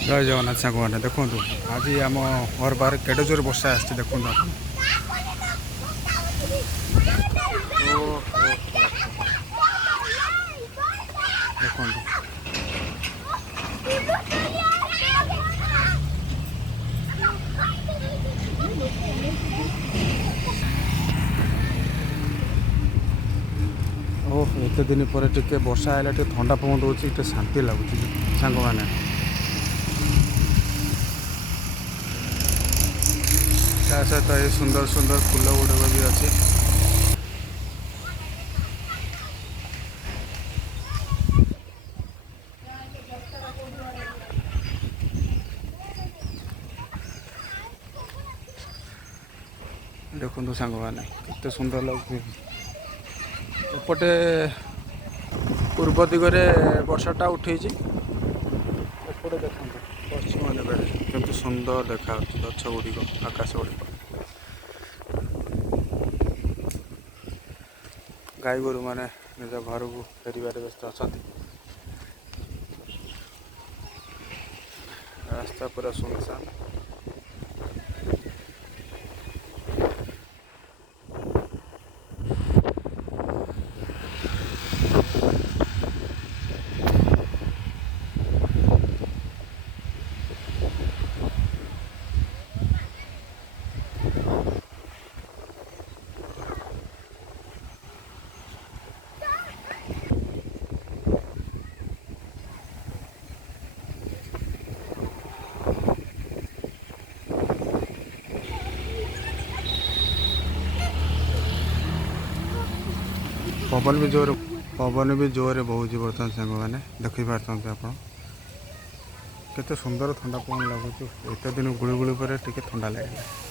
जय जगन्नाथ सांग मैंने देखूँ आज आम घर बाहर केड़े जोर वर्षा आसी देखूँ आप देखो ओह एत दिन पर टे वर्षा है टे ठंडा पवन दूसरी टे शांति लगुच सांग मैंने ता सहित ये सुंदर सुंदर फूल गुड़ाक भी अच्छे देखो सांग मैंने केते सुंदर लगुच एपटे पूर्व दिगरे वर्षाटा उठे एपटे देखो पश्चिम दिगरे केमती सुंदर देखा गछ गुड़िक आकाश गुड़िक गाई गोरु मैंने निज घर को फेरबार व्यस्त अच्छा रास्ता पूरा सुनसान पवन भी जोर बहुत बर्तमान सांग मैंने देखी पार्थ आप केते सुंदर ठंडा पवन लगुच एत दिन गुड़ी गुड़ी पर टे ठंडा लगे।